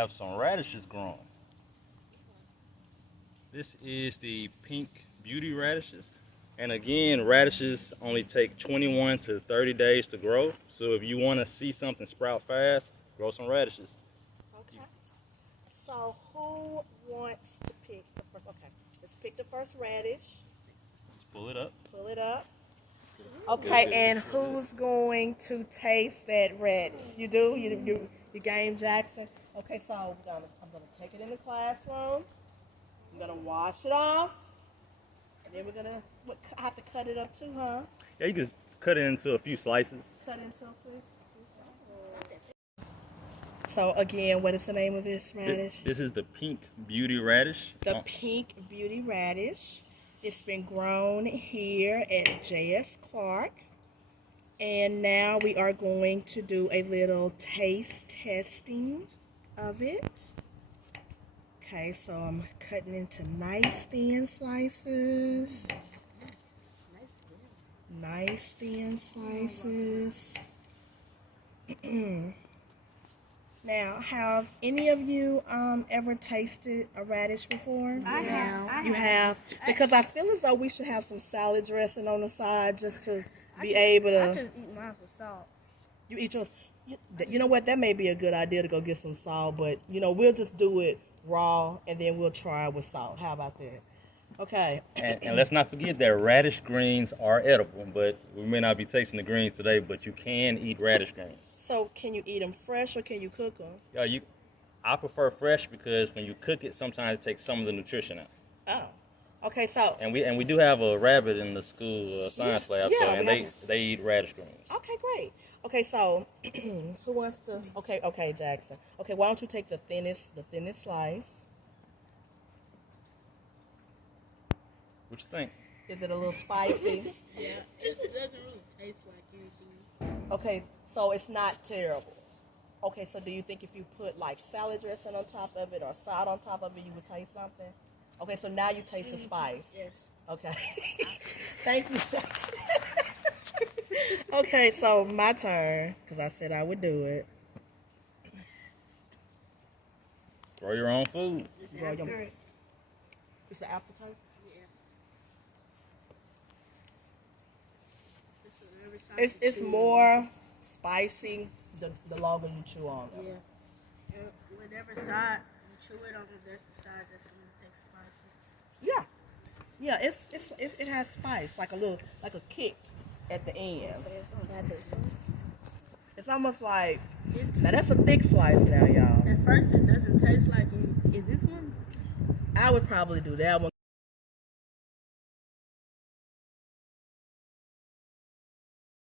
have some radishes growing. This is the pink beauty radishes. And again, radishes only take 21 to 30 days to grow. So if you want to see something sprout fast, grow some radishes. Okay. So who wants to pick the first? Okay, let's pick the first radish. Just pull it up. Pull it up. Okay, and who's going to taste that radish? You do? You game, Jackson? Okay, so I'm gonna take it in the classroom. I'm gonna wash it off. And then we're gonna have to cut it up too, huh? Yeah, you can cut it into a few slices. Cut into a few slices. So again, what is the name of this radish? This is the pink beauty radish. The pink beauty radish. It's been grown here at J.S. Clark. And now we are going to do a little taste testing of it. Okay, so I'm cutting into nice thin slices. Nice thin slices. Now, have any of you ever tasted a radish before? I have. You have? Because I feel as though we should have some salad dressing on the side just to be able to... I just eat mine with salt. You eat yours? You know what? That may be a good idea to go get some salt, but, you know, we'll just do it raw and then we'll try it with salt. How about that? Okay. And let's not forget that radish greens are edible, but we may not be tasting the greens today, but you can eat radish greens. So can you eat them fresh or can you cook them? Yeah, I prefer fresh because when you cook it, sometimes it takes some of the nutrition out. Oh, okay. So and we do have a rabbit in the school science lab, yeah, so and they eat radish greens. okay, great. Okay, so who wants to? Okay, Jackson. Okay, why don't you take the thinnest slice? What you think? Is it a little spicy? Yeah, it doesn't really taste like anything. Okay, so it's not terrible. Okay, so do you think if you put like salad dressing on top of it or salt on top of it, you would taste something? Okay, so now you taste the spice. Yes. Okay. Thank you, Jackson. Okay, so my turn, because I said I would do it. Grow your own food. It's Grow your- after, It's an appetizer? yeah. It's on every side. It's more spicy the longer you chew on it. Yeah. And whatever side you chew it on, that's the side that's going to take spicy. Yeah. Yeah, it has spice, like a kick at the end. It's almost like, now that's a thick slice now, y'all. At first, it doesn't taste like anything. Is this one? I would probably do that one.